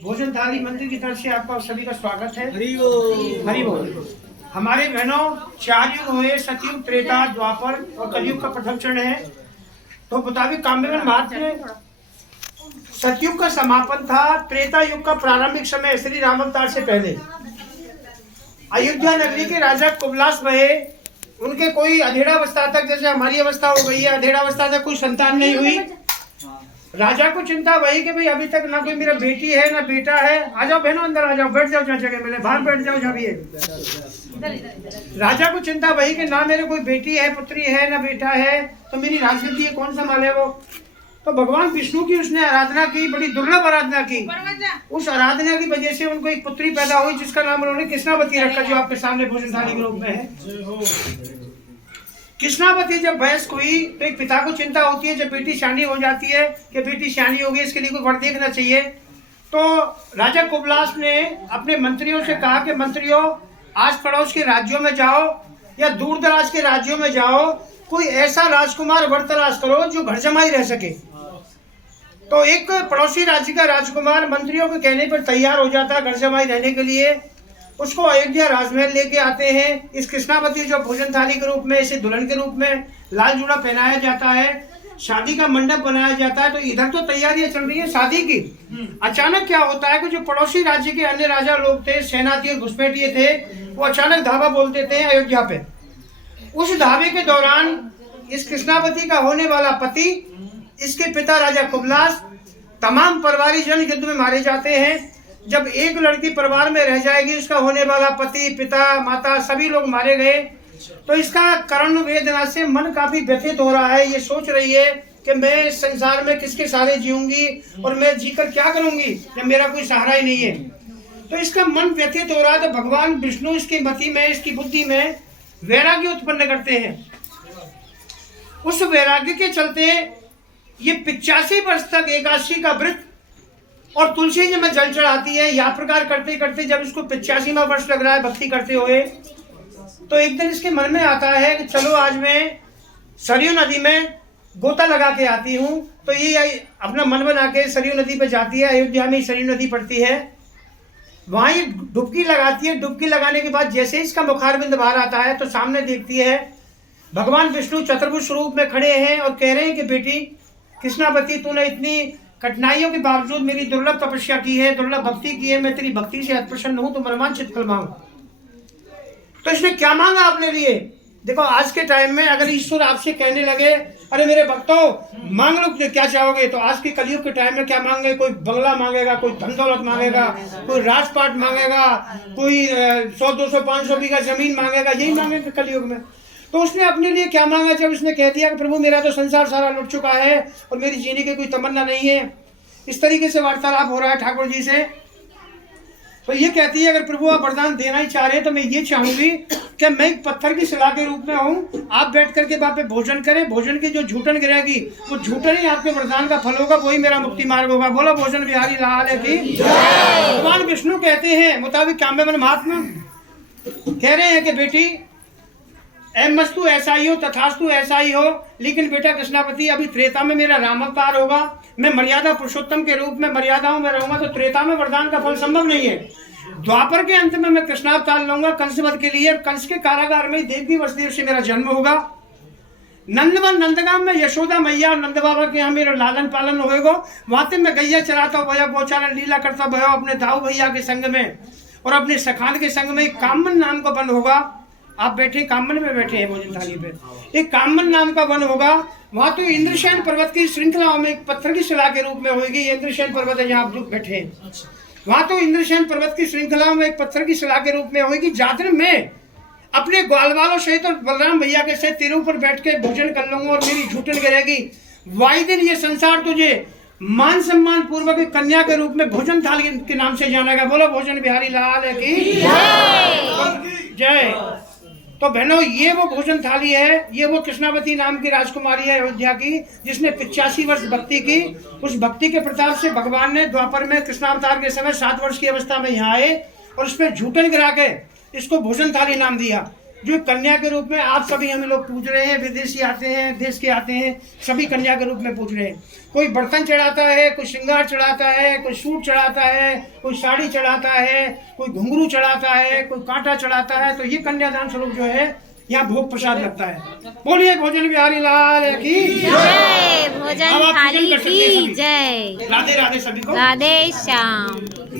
भोजन थाली मंदिर की तरफ से आपका सभी का स्वागत है। हरि बोल। हरि बोल। हमारे बहनों, 4 युग हुए, सतयुग, त्रेता, द्वापर और कलयुग का प्रथम चरण है। तो मुताबिक काम्यवन महात्म में सतयुग का समापन था। त्रेता युग का प्रारंभिक समय श्री राम अवतार से पहले अयोध्या नगरी के राजा कुबलास रहे। उनके कोई अधेड़ावस्था तक, जैसे हमारी अवस्था हो गई है, अधेड़ावस्था तक कोई संतान नहीं हुई। राजा को चिंता वही कि भाई अभी तक ना कोई मेरा बेटी है ना बेटा है। आ जाओ बहनों, अंदर आ जाओ, बैठ जाओ जहाँ जगह मिले, बाहर बैठ जाओ जहाँ भी है। राजा को चिंता वही कि ना मेरे कोई बेटी है, पुत्री है, ना बेटा है, तो मेरी राजनीति है कौन संभाले वो। तो भगवान विष्णु की उसने आराधना की, बड़ी दुर्लभ आराधना की। उस आराधना की वजह से उनको एक पुत्री पैदा हुई जिसका नाम उन्होंने कृष्णावती रखा, जो आपके सामने भोजन थाली के रूप में है। कृष्णावती जब वयस्क हुई तो एक पिता को चिंता होती है, जब बेटी शानी हो जाती है कि बेटी शानी हो गई, इसके लिए कोई वर देखना चाहिए। तो राजा कुबलास ने अपने मंत्रियों से कहा कि मंत्रियों, आस पड़ोस के राज्यों में जाओ या दूर दराज के राज्यों में जाओ, कोई ऐसा राजकुमार वर तलाश करो जो घर जमाई रह सके। तो एक पड़ोसी राज्य का राजकुमार मंत्रियों के कहने पर तैयार हो जाता है घर जमाई रहने के लिए। उसको अयोध्या राजमहल लेके आते हैं। इस कृष्णावती जो भोजन थाली के रूप में, इसे दुल्हन के रूप में लाल जूड़ा पहनाया जाता है, शादी का मंडप बनाया जाता है। तो इधर तो तैयारियां चल रही है शादी की। अचानक क्या होता है कि जो पड़ोसी राज्य के अन्य राजा लोग थे, सेनापति और घुसपैठिए थे, वो अचानक धावा बोल देते हैं अयोध्या पे। उस धावे के दौरान इस कृष्णावती का होने वाला पति, इसके पिता राजा कुबलास, तमाम परिवारी जन युद्ध में मारे जाते हैं। जब एक लड़की परिवार में रह जाएगी, उसका होने वाला पति, पिता, माता सभी लोग मारे गए, तो इसका करुण वेदना से मन काफी व्यथित हो रहा है। ये सोच रही है कि मैं इस संसार में किसके सहारे जीऊंगी और मैं जीकर क्या करूंगी जब मेरा कोई सहारा ही नहीं है। तो इसका मन व्यथित हो रहा है। तो भगवान विष्णु इसकी मति में, इसकी बुद्धि में वैराग्य उत्पन्न करते हैं। उस वैराग्य के चलते ये 85 वर्ष तक एकादशी का व्रत और तुलसी जी में जल चढ़ाती है। या प्रकार करते करते जब इसको 85वां वर्ष लग रहा है भक्ति करते हुए, तो एक दिन इसके मन में आता है कि चलो आज मैं सरयू नदी में गोता लगा के आती हूँ। तो ये अपना मन बना के सरयू नदी पे जाती है। अयोध्या में सरयू नदी पड़ती है, वहाँ ये डुबकी लगाती है। डुबकी लगाने के बाद जैसे इसका मुखारबिंद बाहर आता है तो सामने देखती है भगवान विष्णु चतुर्भुज स्वरूप में खड़े हैं और कह रहे हैं कि बेटी कृष्णावती, तूने इतनी कठिनाइयों के बावजूद मेरी दुर्लभ तपस्या की है, दुर्लभ भक्ति की है, मैं तेरी भक्ति से अप्रसन्न हूं, तो मनवांछित फल मांग। तो इसने क्या मांगा अपने लिए? देखो आज के टाइम में अगर ईश्वर आपसे कहने लगे अरे मेरे भक्तों मांग लो क्या चाहोगे, तो आज के कलयुग के टाइम में क्या मांगे? कोई बंगला मांगेगा, कोई धन दौलत मांगेगा, कोई राजपाट मांगेगा, कोई 100, 200, 500 बीघा जमीन मांगेगा, यही मांगेगा कलयुग में। तो उसने अपने लिए क्या मांगा जब उसने कह दिया कि प्रभु मेरा तो संसार सारा लुट चुका है और मेरी जीने की कोई तमन्ना नहीं है। इस तरीके से वार्तालाप हो रहा है ठाकुर जी से। तो ये कहती है अगर प्रभु आप वरदान देना ही चाह रहे हैं तो मैं ये चाहूंगी कि मैं एक पत्थर की शिला के रूप में हूँ, आप बैठ करके वहाँ पे भोजन करें। भोजन की जो झूठन गिरेगी वो झूठन ही आपके वरदान का फल होगा, वही मेरा मुक्ति मार्ग होगा। बोलो भोजन बिहारी लाल की। भगवान विष्णु कहते हैं मुताबिक काम्यवन महात्मा कह रहे हैं कि बेटी मस्तु ऐसा ही हो, तथास्तु ऐसा ही हो, लेकिन बेटा कृष्णावती अभी त्रेता में मेरा राम अवतार होगा, मैं मर्यादा पुरुषोत्तम के रूप में मर्यादाओं में रहूंगा, तो त्रेता में वरदान का फल संभव नहीं है। द्वापर के अंत में मैं कृष्णावतार लूंगा कंसवध के लिए, कंस के कारागार में देवकी वसुदेव से मेरा जन्म होगा। नंदवन नंदगाम में यशोदा मैया और नंद बाबा के यहाँ मेरा लालन पालन होगा। वहां से मैं गैया चराता भया, गोचारण लीला करता भया अपने दाऊ भैया के संग में और अपने सखान के संग में। कामन नाम का वन होगा, आप बैठे कामन में बैठे हैं भोजन थाली पे, एक कामन नाम का वन होगा। वहां तो इंद्रशैन पर्वत की श्रृंखलाओं में एक पत्थर की शिला के रूप में होगी। इंद्रशैन पर्वत है जहाँ आप बैठे हैं, वहां तो इंद्रशैन पर्वत की श्रृंखलाओं में एक पत्थर की शिला के रूप में होगी। जाकर मैं अपने ग्वाल वालों सहित और बलराम भैया के सहित तेरे ऊपर बैठ के भोजन कर लूंगा और मेरी झूठन गिरेगी। वाई दिन ये संसार तुझे मान सम्मान पूर्वक कन्या के रूप में भोजन थाली के नाम से जानेगा। बोलो भोजन बिहारी लाल की जय। तो बहनों ये वो भोजन थाली है, ये वो कृष्णावती नाम की राजकुमारी है अयोध्या की, जिसने 85 वर्ष भक्ति की। उस भक्ति के प्रताप से भगवान ने द्वापर में कृष्णावतार के समय 7 वर्ष की अवस्था में यहाँ आए और उसमें झूठन गिरा के इसको भोजन थाली नाम दिया। जो कन्या के रूप में आप सभी हमें लोग पूज रहे हैं। विदेशी आते हैं, देश के आते हैं, सभी कन्या के रूप में पूज रहे हैं। कोई बर्तन चढ़ाता है, कोई श्रृंगार चढ़ाता है, कोई सूट चढ़ाता है, कोई साड़ी चढ़ाता है, कोई घुंघरू चढ़ाता है, कोई कांटा चढ़ाता है। तो ये कन्यादान स्वरूप जो है यहाँ भोग प्रसाद लगता है। बोलिए भोजन बिहारी लाल की जय। भोजन थाली की जय। राधे राधे सभी को। राधे श्याम।